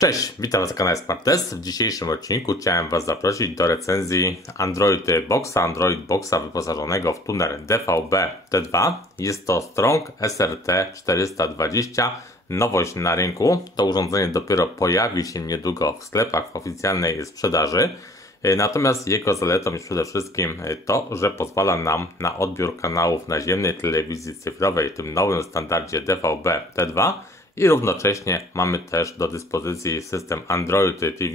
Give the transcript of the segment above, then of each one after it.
Cześć, witam Was na kanale SmartTest. W dzisiejszym odcinku chciałem Was zaprosić do recenzji Android Boxa wyposażonego w tuner DVB-T2. Jest to Strong SRT 420, nowość na rynku. To urządzenie dopiero pojawi się niedługo w sklepach w oficjalnej sprzedaży. Natomiast jego zaletą jest przede wszystkim to, że pozwala nam na odbiór kanałów naziemnej telewizji cyfrowej w tym nowym standardzie DVB-T2. I równocześnie mamy też do dyspozycji system Android TV,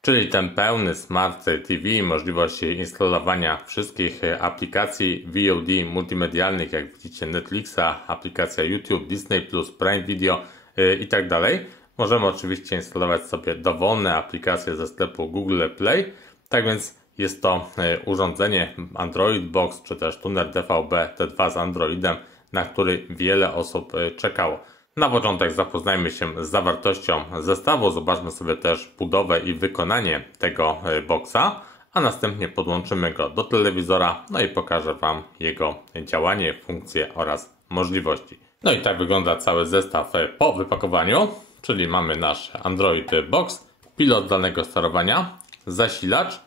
czyli ten pełny Smart TV, możliwość instalowania wszystkich aplikacji VOD multimedialnych, jak widzicie Netflixa, aplikacja YouTube, Disney+, Prime Video i tak dalej. Możemy oczywiście instalować sobie dowolne aplikacje ze sklepu Google Play. Tak więc jest to urządzenie Android Box, czy też tuner DVB-T2 z Androidem, na który wiele osób czekało. Na początek zapoznajmy się z zawartością zestawu, zobaczmy sobie też budowę i wykonanie tego boxa, a następnie podłączymy go do telewizora, no i pokażę Wam jego działanie, funkcje oraz możliwości. No i tak wygląda cały zestaw po wypakowaniu, czyli mamy nasz Android Box, pilot zdalnego sterowania, zasilacz,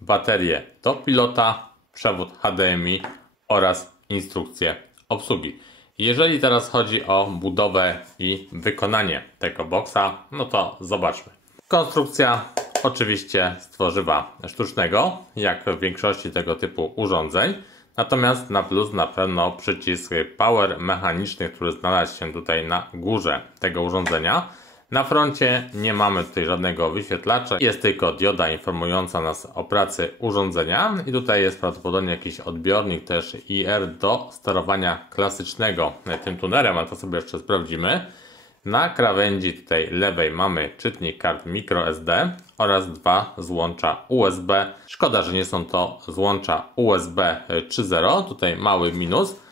baterię do pilota, przewód HDMI oraz instrukcję obsługi. Jeżeli teraz chodzi o budowę i wykonanie tego boxa, no to zobaczmy. Konstrukcja oczywiście z tworzywa sztucznego, jak w większości tego typu urządzeń. Natomiast na plus na pewno przycisk power mechaniczny, który znalazł się tutaj na górze tego urządzenia. Na froncie nie mamy tutaj żadnego wyświetlacza, jest tylko dioda informująca nas o pracy urządzenia i tutaj jest prawdopodobnie jakiś odbiornik też IR do sterowania klasycznego tym tunerem, a to sobie jeszcze sprawdzimy. Na krawędzi tutaj lewej mamy czytnik kart microSD oraz dwa złącza USB. Szkoda, że nie są to złącza USB 3.0, tutaj mały minus.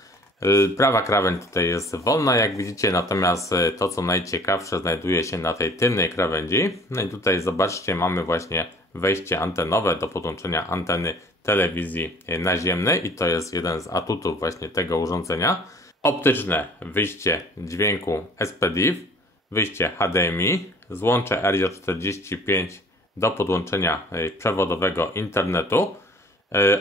Prawa krawędź tutaj jest wolna, jak widzicie, natomiast to, co najciekawsze, znajduje się na tej tylnej krawędzi. No i tutaj zobaczcie, mamy właśnie wejście antenowe do podłączenia anteny telewizji naziemnej i to jest jeden z atutów właśnie tego urządzenia. Optyczne wyjście dźwięku SPDIF, wyjście HDMI, złącze RJ45 do podłączenia przewodowego internetu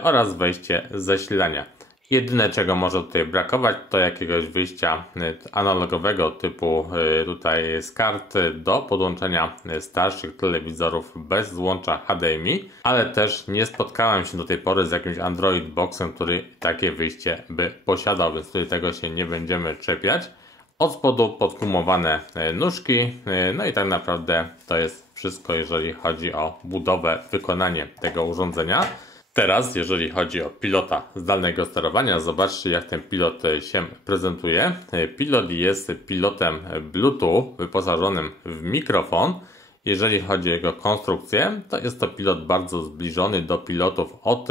oraz wejście zasilania. Jedyne, czego może tutaj brakować, to jakiegoś wyjścia analogowego typu tutaj z kart do podłączenia starszych telewizorów bez złącza HDMI, ale też nie spotkałem się do tej pory z jakimś Android Boxem, który takie wyjście by posiadał, więc tutaj tego się nie będziemy czepiać. Od spodu podgumowane nóżki, no i tak naprawdę to jest wszystko, jeżeli chodzi o budowę, wykonanie tego urządzenia. Teraz, jeżeli chodzi o pilota zdalnego sterowania, zobaczcie, jak ten pilot się prezentuje. Pilot jest pilotem Bluetooth wyposażonym w mikrofon. Jeżeli chodzi o jego konstrukcję, to jest to pilot bardzo zbliżony do pilotów od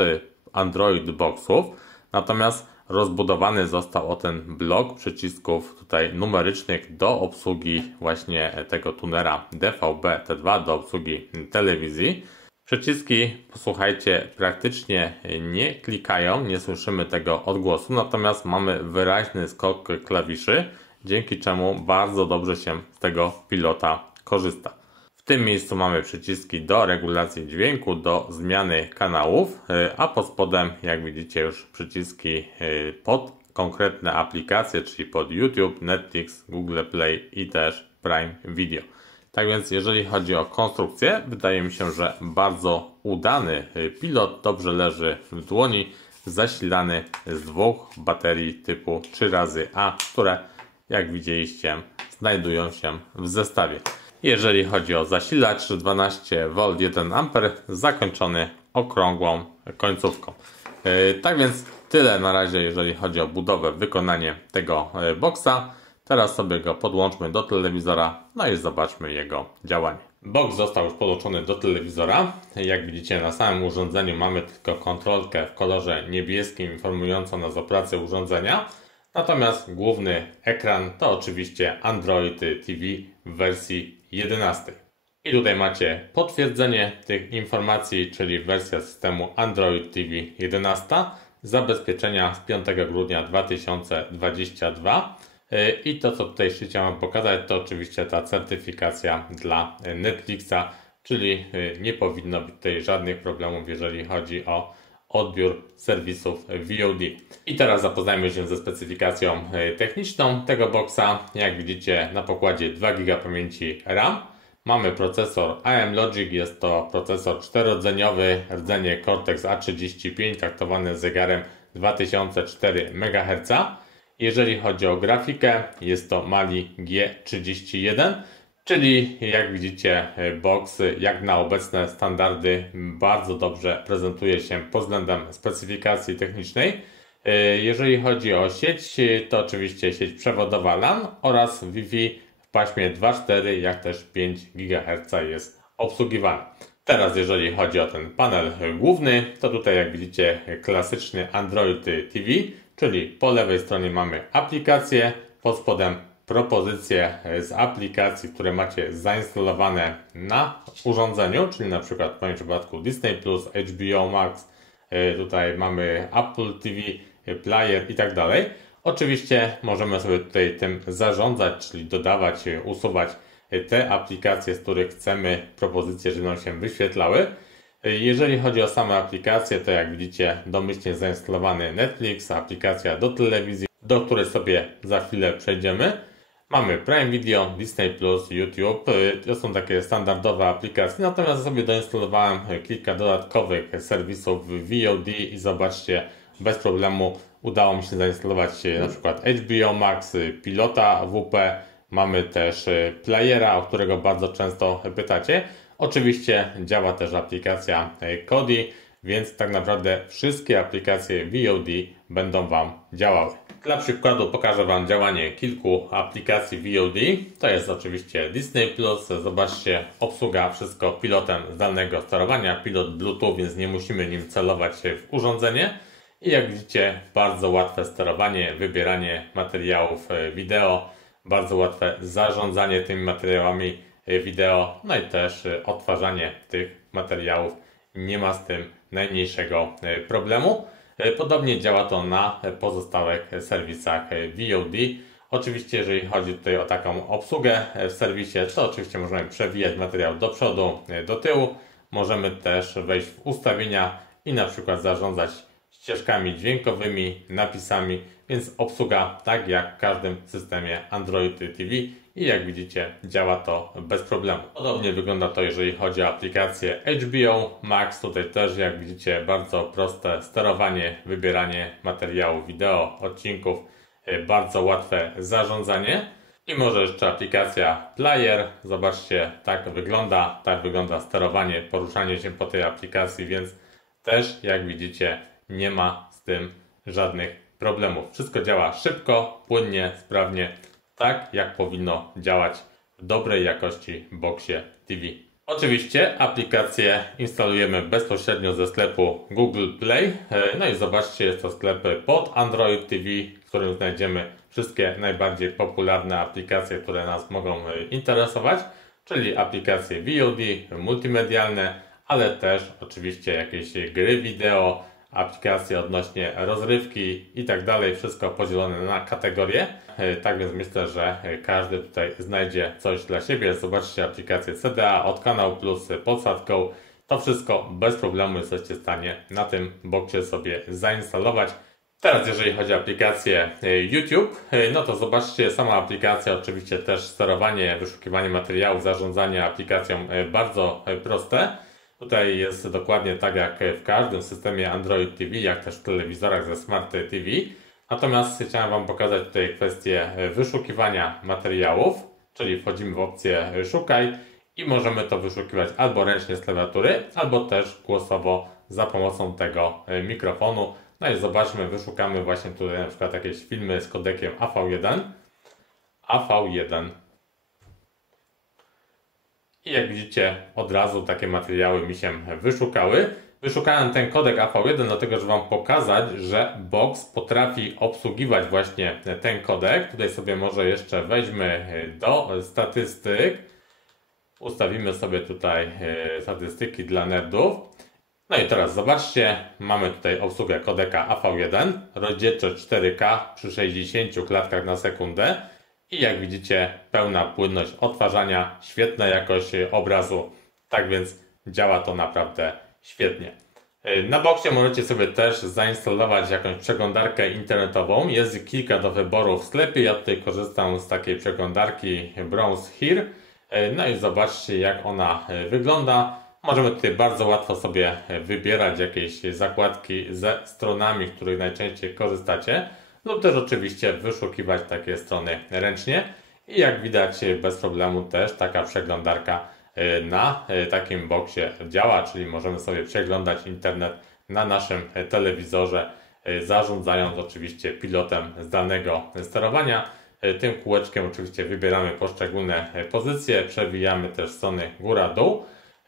Android Boxów. Natomiast rozbudowany został o ten blok przycisków tutaj numerycznych do obsługi właśnie tego tunera DVB-T2, do obsługi telewizji. Przyciski, posłuchajcie, praktycznie nie klikają, nie słyszymy tego odgłosu, natomiast mamy wyraźny skok klawiszy, dzięki czemu bardzo dobrze się z tego pilota korzysta. W tym miejscu mamy przyciski do regulacji dźwięku, do zmiany kanałów, a pod spodem, jak widzicie, już przyciski pod konkretne aplikacje, czyli pod YouTube, Netflix, Google Play i też Prime Video. Tak więc jeżeli chodzi o konstrukcję, wydaje mi się, że bardzo udany pilot, dobrze leży w dłoni, zasilany z dwóch baterii typu 3xA, które jak widzieliście znajdują się w zestawie. Jeżeli chodzi o zasilacz 12V 1A zakończony okrągłą końcówką. Tak więc tyle na razie, jeżeli chodzi o budowę, wykonanie tego boxa. Teraz sobie go podłączmy do telewizora, no i zobaczmy jego działanie. Box został już podłączony do telewizora. Jak widzicie, na samym urządzeniu mamy tylko kontrolkę w kolorze niebieskim informującą nas o pracy urządzenia. Natomiast główny ekran to oczywiście Android TV w wersji 11. I tutaj macie potwierdzenie tych informacji, czyli wersja systemu Android TV 11, zabezpieczenia z 5 grudnia 2022. I to, co tutaj chciałem Wam pokazać, to oczywiście ta certyfikacja dla Netflixa, czyli nie powinno być tutaj żadnych problemów, jeżeli chodzi o odbiór serwisów VOD. I teraz zapoznajmy się ze specyfikacją techniczną tego boxa. Jak widzicie, na pokładzie 2 GB pamięci RAM. Mamy procesor AM Logic, jest to procesor 4-rdzeniowy, rdzenie Cortex A35 taktowany zegarem 2004 MHz. Jeżeli chodzi o grafikę, jest to Mali G31, czyli jak widzicie box jak na obecne standardy bardzo dobrze prezentuje się pod względem specyfikacji technicznej. Jeżeli chodzi o sieć, to oczywiście sieć przewodowa LAN oraz Wi-Fi w paśmie 2.4, jak też 5 GHz jest obsługiwany. Teraz jeżeli chodzi o ten panel główny, to tutaj jak widzicie klasyczny Android TV, czyli po lewej stronie mamy aplikacje, pod spodem propozycje z aplikacji, które macie zainstalowane na urządzeniu, czyli na przykład w moim przypadku Disney+, HBO Max, tutaj mamy Apple TV, Player i tak dalej. Oczywiście możemy sobie tutaj tym zarządzać, czyli dodawać, usuwać te aplikacje, z których chcemy propozycje, żeby nam się wyświetlały. Jeżeli chodzi o same aplikacje, to jak widzicie domyślnie zainstalowany Netflix, aplikacja do telewizji, do której sobie za chwilę przejdziemy. Mamy Prime Video, Disney+, YouTube, to są takie standardowe aplikacje, natomiast sobie doinstalowałem kilka dodatkowych serwisów VOD i zobaczcie, bez problemu udało mi się zainstalować na przykład HBO Max, Pilota WP, mamy też Playera, o którego bardzo często pytacie. Oczywiście działa też aplikacja Kodi, więc tak naprawdę wszystkie aplikacje VOD będą Wam działały. Dla przykładu pokażę Wam działanie kilku aplikacji VOD. To jest oczywiście Disney+, zobaczcie, obsługa wszystko pilotem zdalnego sterowania, pilot Bluetooth, więc nie musimy nim celować w urządzenie. I jak widzicie, bardzo łatwe sterowanie, wybieranie materiałów wideo, bardzo łatwe zarządzanie tymi materiałami wideo, no i też odtwarzanie tych materiałów. Nie ma z tym najmniejszego problemu. Podobnie działa to na pozostałych serwisach VOD. Oczywiście, jeżeli chodzi tutaj o taką obsługę w serwisie, to oczywiście możemy przewijać materiał do przodu, do tyłu. Możemy też wejść w ustawienia i na przykład zarządzać ścieżkami dźwiękowymi, napisami, więc obsługa tak jak w każdym systemie Android TV i jak widzicie działa to bez problemu. Podobnie wygląda to, jeżeli chodzi o aplikację HBO Max. Tutaj też jak widzicie bardzo proste sterowanie, wybieranie materiału wideo, odcinków, bardzo łatwe zarządzanie. I może jeszcze aplikacja Player. Zobaczcie, tak wygląda sterowanie, poruszanie się po tej aplikacji, więc też jak widzicie nie ma z tym żadnych problemów. Wszystko działa szybko, płynnie, sprawnie, tak jak powinno działać w dobrej jakości boxie TV. Oczywiście aplikację instalujemy bezpośrednio ze sklepu Google Play. No i zobaczcie, jest to sklep pod Android TV, w którym znajdziemy wszystkie najbardziej popularne aplikacje, które nas mogą interesować, czyli aplikacje VOD, multimedialne, ale też oczywiście jakieś gry wideo, aplikacje odnośnie rozrywki i tak dalej, wszystko podzielone na kategorie. Tak więc myślę, że każdy tutaj znajdzie coś dla siebie. Zobaczcie aplikację CDA od Kanał Plus, Polsat Go. To wszystko bez problemu jesteście w stanie na tym boxie sobie zainstalować. Teraz jeżeli chodzi o aplikację YouTube, no to zobaczcie, sama aplikacja, oczywiście też sterowanie, wyszukiwanie materiałów, zarządzanie aplikacją bardzo proste. Tutaj jest dokładnie tak jak w każdym systemie Android TV, jak też w telewizorach ze Smart TV. Natomiast chciałem Wam pokazać tutaj kwestię wyszukiwania materiałów, czyli wchodzimy w opcję szukaj i możemy to wyszukiwać albo ręcznie z klawiatury, albo też głosowo za pomocą tego mikrofonu. No i zobaczmy, wyszukamy właśnie tutaj na przykład jakieś filmy z kodekiem AV1. I jak widzicie, od razu takie materiały mi się wyszukały. Wyszukałem ten kodek AV1 dlatego, żeby Wam pokazać, że box potrafi obsługiwać właśnie ten kodek. Tutaj sobie może jeszcze weźmy do statystyk. Ustawimy sobie tutaj statystyki dla nerdów. No i teraz zobaczcie, mamy tutaj obsługę kodeka AV1, rozdzielczość 4K przy 60 klatkach na sekundę i jak widzicie pełna płynność odtwarzania, świetna jakość obrazu, tak więc działa to naprawdę świetnie. Na boksie możecie sobie też zainstalować jakąś przeglądarkę internetową. Jest kilka do wyboru w sklepie. Ja tutaj korzystam z takiej przeglądarki Browse Here. No i zobaczcie, jak ona wygląda. Możemy tutaj bardzo łatwo sobie wybierać jakieś zakładki ze stronami, których najczęściej korzystacie, lub też oczywiście wyszukiwać takie strony ręcznie. I jak widać, bez problemu też taka przeglądarka na takim boksie działa, czyli możemy sobie przeglądać internet na naszym telewizorze, zarządzając oczywiście pilotem zdalnego sterowania. Tym kółeczkiem oczywiście wybieramy poszczególne pozycje, przewijamy też strony góra-dół,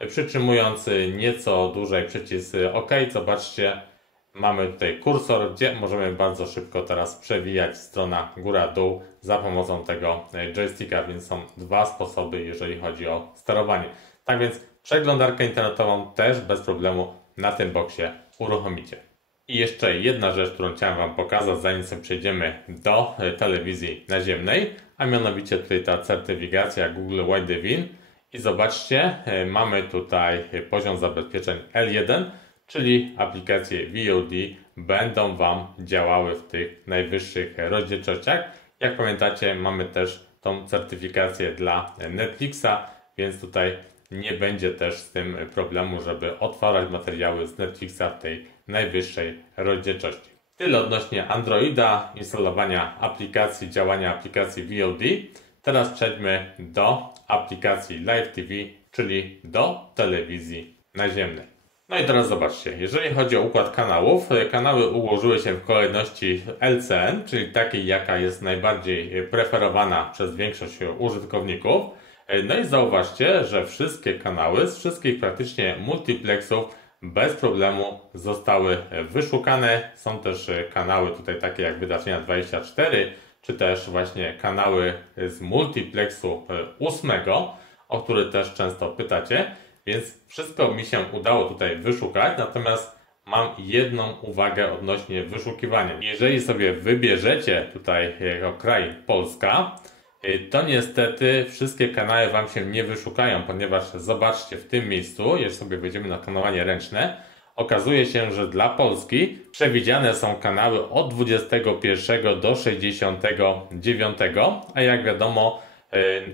przytrzymując nieco dłużej przycisk OK. Zobaczcie, mamy tutaj kursor, gdzie możemy bardzo szybko teraz przewijać strona góra-dół za pomocą tego joysticka, więc są dwa sposoby, jeżeli chodzi o sterowanie. Tak więc przeglądarkę internetową też bez problemu na tym boksie uruchomicie. I jeszcze jedna rzecz, którą chciałem Wam pokazać, zanim sobie przejdziemy do telewizji naziemnej, a mianowicie tutaj ta certyfikacja Google Wideview. I zobaczcie, mamy tutaj poziom zabezpieczeń L1, czyli aplikacje VOD będą Wam działały w tych najwyższych rozdzielczościach. Jak pamiętacie, mamy też tą certyfikację dla Netflixa, więc tutaj nie będzie też z tym problemu, żeby odtwarzać materiały z Netflixa w tej najwyższej rozdzielczości. Tyle odnośnie Androida, instalowania aplikacji, działania aplikacji VOD. Teraz przejdźmy do aplikacji Live TV, czyli do telewizji naziemnej. No i teraz zobaczcie, jeżeli chodzi o układ kanałów, kanały ułożyły się w kolejności LCN, czyli takiej, jaka jest najbardziej preferowana przez większość użytkowników. No i zauważcie, że wszystkie kanały z wszystkich praktycznie multiplexów bez problemu zostały wyszukane. Są też kanały tutaj takie jak Wydarzenia 24, czy też właśnie kanały z multiplexu 8, o który też często pytacie. Więc wszystko mi się udało tutaj wyszukać, natomiast mam jedną uwagę odnośnie wyszukiwania. Jeżeli sobie wybierzecie tutaj jako kraj Polska, to niestety wszystkie kanały Wam się nie wyszukają, ponieważ zobaczcie, w tym miejscu, jeżeli sobie wejdziemy na kanowanie ręczne, okazuje się, że dla Polski przewidziane są kanały od 21 do 69, a jak wiadomo,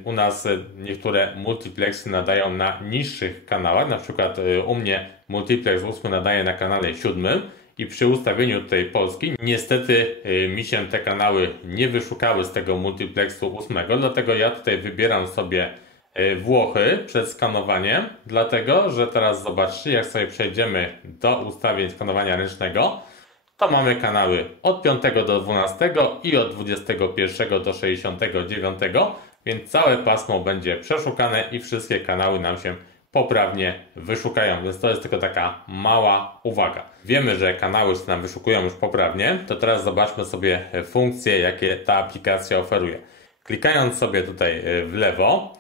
u nas niektóre multiplexy nadają na niższych kanałach, na przykład u mnie multiplex 8 nadaje na kanale 7 i przy ustawieniu tutaj Polski niestety mi się te kanały nie wyszukały z tego multiplexu 8, dlatego ja tutaj wybieram sobie Włochy przed skanowaniem, dlatego że teraz zobaczcie, jak sobie przejdziemy do ustawień skanowania ręcznego, to mamy kanały od 5 do 12 i od 21 do 69, więc całe pasmo będzie przeszukane i wszystkie kanały nam się poprawnie wyszukają, więc to jest tylko taka mała uwaga. Wiemy, że kanały się nam wyszukują już poprawnie, to teraz zobaczmy sobie funkcje, jakie ta aplikacja oferuje. Klikając sobie tutaj w lewo,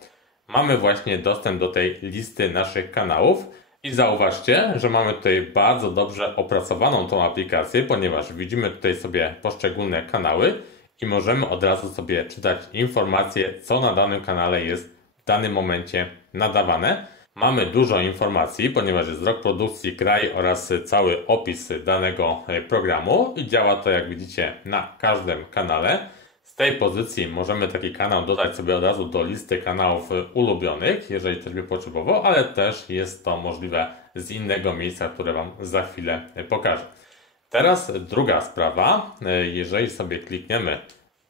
mamy właśnie dostęp do tej listy naszych kanałów i zauważcie, że mamy tutaj bardzo dobrze opracowaną tą aplikację, ponieważ widzimy tutaj sobie poszczególne kanały i możemy od razu sobie czytać informacje, co na danym kanale jest w danym momencie nadawane. Mamy dużo informacji, ponieważ jest rok produkcji, kraj oraz cały opis danego programu i działa to, jak widzicie, na każdym kanale. Z tej pozycji możemy taki kanał dodać sobie od razu do listy kanałów ulubionych, jeżeli ktoś by potrzebował, ale też jest to możliwe z innego miejsca, które Wam za chwilę pokażę. Teraz druga sprawa, jeżeli sobie klikniemy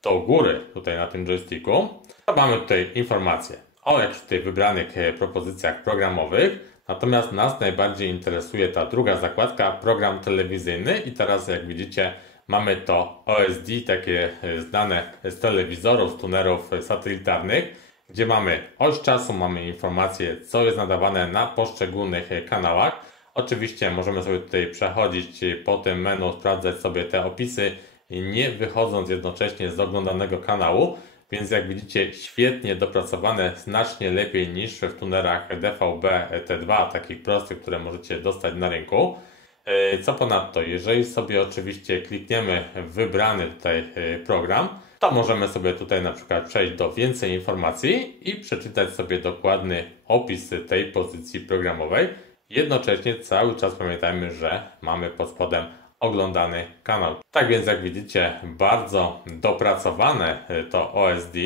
do góry tutaj na tym joysticku, to mamy tutaj informacje o jakichś tutaj wybranych propozycjach programowych, natomiast nas najbardziej interesuje ta druga zakładka, program telewizyjny i teraz jak widzicie mamy to OSD, takie znane z telewizorów, z tunerów satelitarnych, gdzie mamy oś czasu, mamy informacje, co jest nadawane na poszczególnych kanałach. Oczywiście możemy sobie tutaj przechodzić po tym menu, sprawdzać sobie te opisy, nie wychodząc jednocześnie z oglądanego kanału. więc jak widzicie świetnie dopracowane, znacznie lepiej niż w tunerach DVB T2, takich prostych, które możecie dostać na rynku. Co ponadto, jeżeli sobie oczywiście klikniemy w wybrany tutaj program, to możemy sobie tutaj na przykład przejść do więcej informacji i przeczytać sobie dokładny opis tej pozycji programowej. Jednocześnie cały czas pamiętajmy, że mamy pod spodem oglądany kanał. Tak więc jak widzicie, bardzo dopracowane to OSD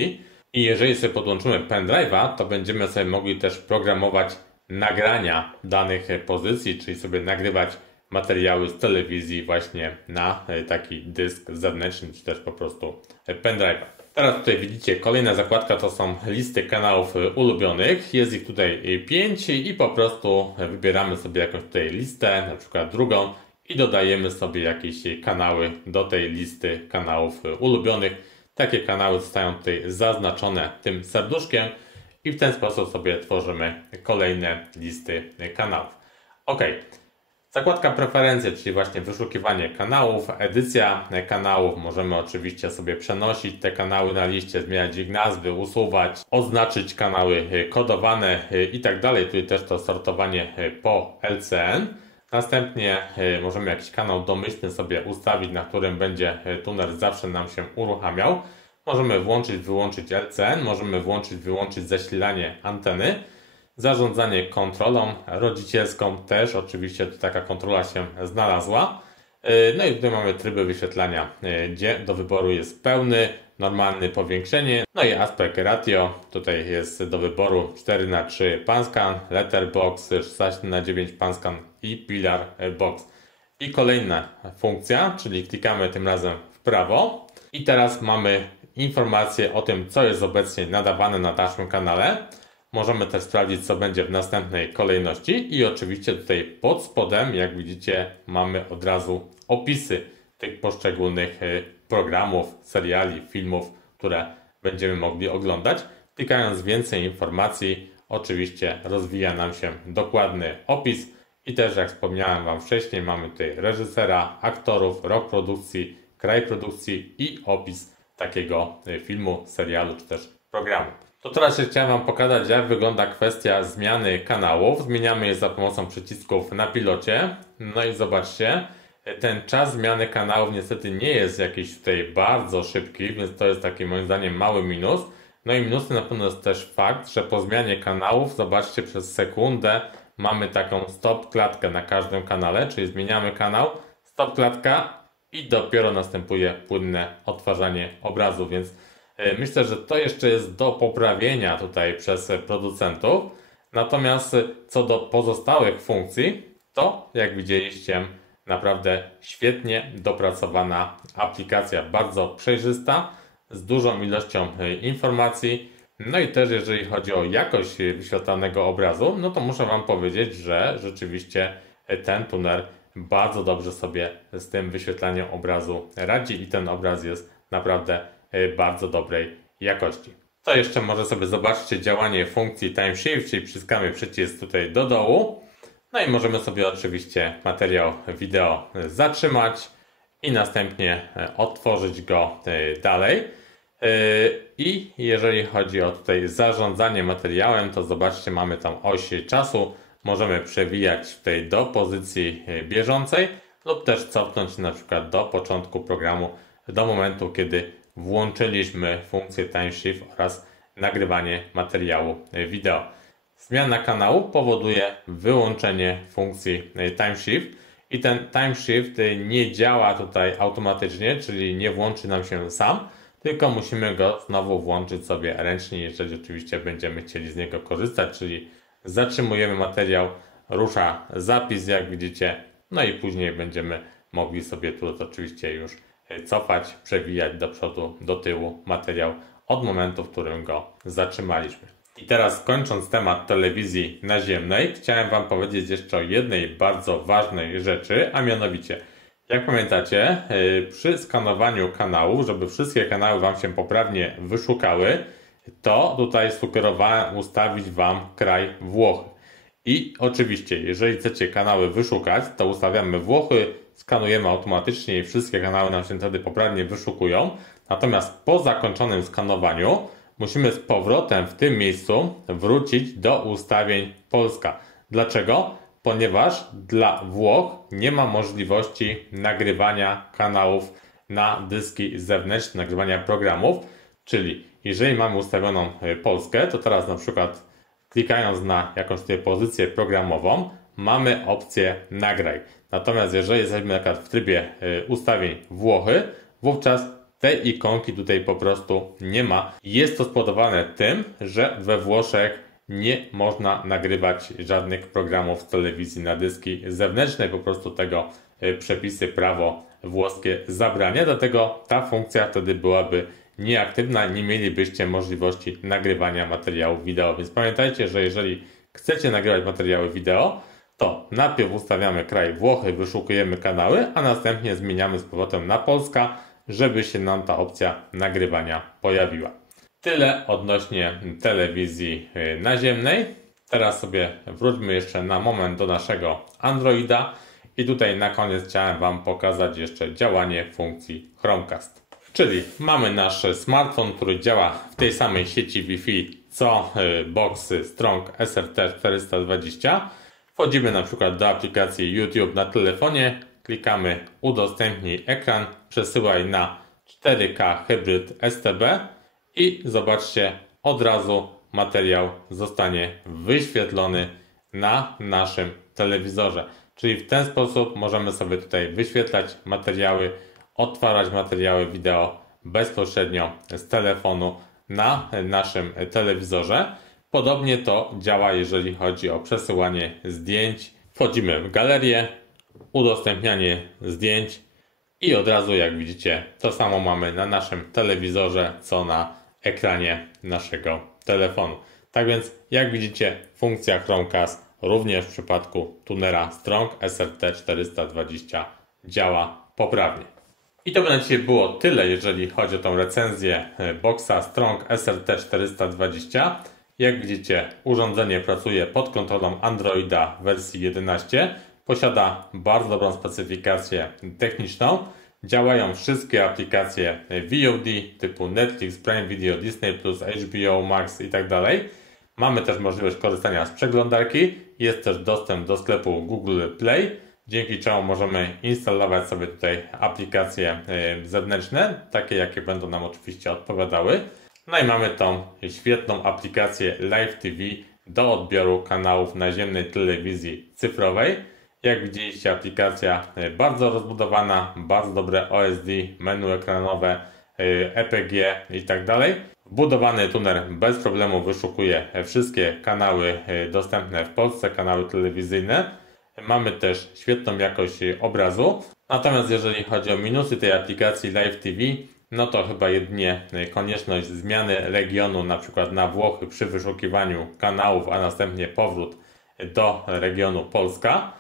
i jeżeli sobie podłączymy pendrive'a, to będziemy sobie mogli też programować nagrania danych pozycji, czyli sobie nagrywać materiały z telewizji właśnie na taki dysk zewnętrzny, czy też po prostu pendrive'a. Teraz tutaj widzicie, kolejna zakładka to są listy kanałów ulubionych. Jest ich tutaj 5 i po prostu wybieramy sobie jakąś tutaj listę, na przykład drugą i dodajemy sobie jakieś kanały do tej listy kanałów ulubionych. Takie kanały zostają tutaj zaznaczone tym serduszkiem i w ten sposób sobie tworzymy kolejne listy kanałów. OK. Zakładka preferencje, czyli właśnie wyszukiwanie kanałów, edycja kanałów. Możemy oczywiście sobie przenosić te kanały na liście, zmieniać ich nazwy, usuwać, oznaczyć kanały kodowane i tak dalej. Tutaj też to sortowanie po LCN. Następnie możemy jakiś kanał domyślny sobie ustawić, na którym będzie tuner zawsze nam się uruchamiał. Możemy włączyć, wyłączyć LCN, możemy włączyć, wyłączyć zasilanie anteny. Zarządzanie kontrolą rodzicielską też, oczywiście tu taka kontrola się znalazła. No i tutaj mamy tryby wyświetlania, gdzie do wyboru jest pełny, normalny, powiększenie. No i aspect ratio, tutaj jest do wyboru 4:3 panscan, letterbox 16:9 panscan i pillar box. I kolejna funkcja, czyli klikamy tym razem w prawo i teraz mamy informację o tym, co jest obecnie nadawane na naszym kanale. Możemy też sprawdzić, co będzie w następnej kolejności i oczywiście tutaj pod spodem, jak widzicie, mamy od razu opisy tych poszczególnych programów, seriali, filmów, które będziemy mogli oglądać. Klikając więcej informacji, oczywiście rozwija nam się dokładny opis i też, jak wspomniałem Wam wcześniej, mamy tutaj reżysera, aktorów, rok produkcji, kraj produkcji i opis takiego filmu, serialu czy też programu. To teraz chciałem Wam pokazać, jak wygląda kwestia zmiany kanałów. Zmieniamy je za pomocą przycisków na pilocie. No i zobaczcie, ten czas zmiany kanałów niestety nie jest jakiś tutaj bardzo szybki, więc to jest taki moim zdaniem mały minus. No i minusem na pewno jest też fakt, że po zmianie kanałów, zobaczcie, przez sekundę mamy taką stop klatkę na każdym kanale, czyli zmieniamy kanał, stop klatka i dopiero następuje płynne odtwarzanie obrazu, więc myślę, że to jeszcze jest do poprawienia tutaj przez producentów. Natomiast co do pozostałych funkcji, to jak widzieliście, naprawdę świetnie dopracowana aplikacja, bardzo przejrzysta, z dużą ilością informacji. No i też jeżeli chodzi o jakość wyświetlanego obrazu, no to muszę Wam powiedzieć, że rzeczywiście ten tuner bardzo dobrze sobie z tym wyświetlaniem obrazu radzi i ten obraz jest naprawdę bardzo dobrej jakości. To jeszcze może sobie zobaczcie działanie funkcji Time Shift, czyli przyciskamy przycisk tutaj do dołu. No i możemy sobie oczywiście materiał wideo zatrzymać i następnie otworzyć go dalej. I jeżeli chodzi o tutaj zarządzanie materiałem, to zobaczcie, mamy tam oś czasu. Możemy przewijać tutaj do pozycji bieżącej lub też cofnąć na przykład do początku programu, do momentu, kiedy włączyliśmy funkcję Time Shift oraz nagrywanie materiału wideo. Zmiana kanału powoduje wyłączenie funkcji Time Shift i ten Time Shift nie działa tutaj automatycznie, czyli nie włączy nam się sam, tylko musimy go znowu włączyć sobie ręcznie, jeżeli oczywiście będziemy chcieli z niego korzystać, czyli zatrzymujemy materiał, rusza zapis, jak widzicie, no i później będziemy mogli sobie tu oczywiście już cofać, przewijać do przodu, do tyłu materiał od momentu, w którym go zatrzymaliśmy. I teraz kończąc temat telewizji naziemnej, chciałem Wam powiedzieć jeszcze o jednej bardzo ważnej rzeczy, a mianowicie, jak pamiętacie, przy skanowaniu kanałów, żeby wszystkie kanały Wam się poprawnie wyszukały, to tutaj sugerowałem ustawić Wam kraj Włochy. I oczywiście, jeżeli chcecie kanały wyszukać, to ustawiamy Włochy, skanujemy automatycznie i wszystkie kanały nam się wtedy poprawnie wyszukują. Natomiast po zakończonym skanowaniu musimy z powrotem w tym miejscu wrócić do ustawień Polska. Dlaczego? Ponieważ dla Włoch nie ma możliwości nagrywania kanałów na dyski zewnętrzne, nagrywania programów, czyli jeżeli mamy ustawioną Polskę, to teraz na przykład klikając na jakąś tutaj pozycję programową mamy opcję nagraj. Natomiast jeżeli jesteśmy na przykład w trybie ustawień Włochy, wówczas tej ikonki tutaj po prostu nie ma. Jest to spowodowane tym, że we Włoszech nie można nagrywać żadnych programów z telewizji na dyski zewnętrzne. Po prostu tego przepisy, prawo włoskie zabrania. Dlatego ta funkcja wtedy byłaby nieaktywna. Nie mielibyście możliwości nagrywania materiałów wideo. Więc pamiętajcie, że jeżeli chcecie nagrywać materiały wideo, to najpierw ustawiamy kraj Włochy, wyszukujemy kanały, a następnie zmieniamy z powrotem na Polska, żeby się nam ta opcja nagrywania pojawiła. Tyle odnośnie telewizji naziemnej. Teraz sobie wróćmy jeszcze na moment do naszego Androida i tutaj na koniec chciałem Wam pokazać jeszcze działanie funkcji Chromecast. Czyli mamy nasz smartfon, który działa w tej samej sieci Wi-Fi co boxy Strong SRT 420. Wchodzimy na przykład do aplikacji YouTube na telefonie, klikamy udostępnij ekran, przesyłaj na 4K Hybrid STB i zobaczcie, od razu materiał zostanie wyświetlony na naszym telewizorze. Czyli w ten sposób możemy sobie tutaj wyświetlać materiały, odtwarzać materiały wideo bezpośrednio z telefonu na naszym telewizorze. Podobnie to działa, jeżeli chodzi o przesyłanie zdjęć. Wchodzimy w galerię, udostępnianie zdjęć i od razu, jak widzicie, to samo mamy na naszym telewizorze, co na ekranie naszego telefonu. Tak więc, jak widzicie, funkcja Chromecast również w przypadku tunera Strong SRT 420 działa poprawnie. I to by na dzisiaj było tyle, jeżeli chodzi o tą recenzję boxa Strong SRT 420. Jak widzicie, urządzenie pracuje pod kontrolą Androida w wersji 11. Posiada bardzo dobrą specyfikację techniczną. Działają wszystkie aplikacje VOD typu Netflix, Prime Video, Disney+, HBO Max itd. Mamy też możliwość korzystania z przeglądarki. Jest też dostęp do sklepu Google Play, dzięki czemu możemy instalować sobie tutaj aplikacje zewnętrzne, takie jakie będą nam oczywiście odpowiadały. No i mamy tą świetną aplikację Live TV do odbioru kanałów naziemnej telewizji cyfrowej. Jak widzieliście, aplikacja bardzo rozbudowana, bardzo dobre OSD, menu ekranowe, EPG i tak dalej. Wbudowany tuner bez problemu wyszukuje wszystkie kanały dostępne w Polsce, kanały telewizyjne. Mamy też świetną jakość obrazu. Natomiast jeżeli chodzi o minusy tej aplikacji Live TV, no to chyba jedynie konieczność zmiany regionu, na przykład na Włochy przy wyszukiwaniu kanałów, a następnie powrót do regionu Polska.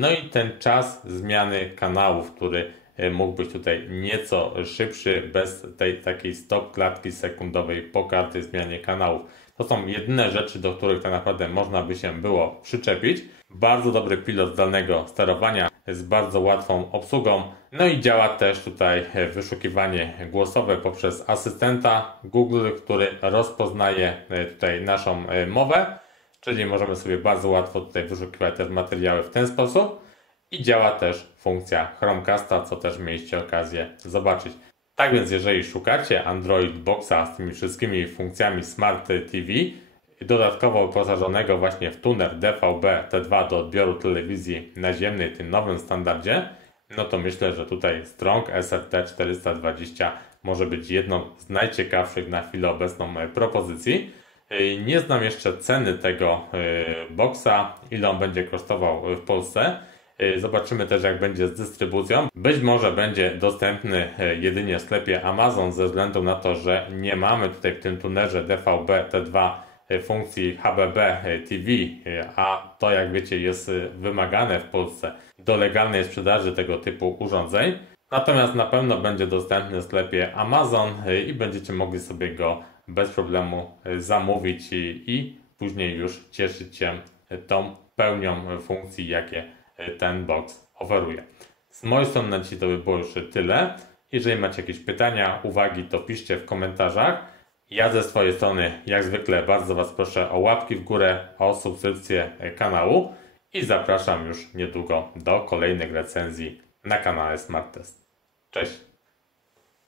No i ten czas zmiany kanałów, który mógł być tutaj nieco szybszy, bez tej takiej stop klatki sekundowej po każdej zmianie kanałów. To są jedyne rzeczy, do których tak naprawdę można by się było przyczepić. Bardzo dobry pilot zdalnego sterowania z bardzo łatwą obsługą. No i działa też tutaj wyszukiwanie głosowe poprzez asystenta Google, który rozpoznaje tutaj naszą mowę. Czyli możemy sobie bardzo łatwo tutaj wyszukiwać też materiały w ten sposób. I działa też funkcja Chromecasta, co też mieliście okazję zobaczyć. Tak więc jeżeli szukacie Android Boxa z tymi wszystkimi funkcjami Smart TV, dodatkowo wyposażonego właśnie w tuner DVB-T2 do odbioru telewizji naziemnej w tym nowym standardzie, no to myślę, że tutaj Strong SRT 420 może być jedną z najciekawszych na chwilę obecną propozycji. Nie znam jeszcze ceny tego boxa, ile on będzie kosztował w Polsce. Zobaczymy też, jak będzie z dystrybucją. Być może będzie dostępny jedynie w sklepie Amazon ze względu na to, że nie mamy tutaj w tym tunerze DVB-T2 funkcji HBB TV, a to, jak wiecie, jest wymagane w Polsce do legalnej sprzedaży tego typu urządzeń. Natomiast na pewno będzie dostępny w sklepie Amazon i będziecie mogli sobie go bez problemu zamówić i później już cieszyć się tą pełnią funkcji, jakie ten box oferuje. Z mojej strony na dzisiaj to by było już tyle. Jeżeli macie jakieś pytania, uwagi, to piszcie w komentarzach. Ja ze swojej strony, jak zwykle, bardzo Was proszę o łapki w górę, o subskrypcję kanału i zapraszam już niedługo do kolejnych recenzji na kanale Smart Test. Cześć!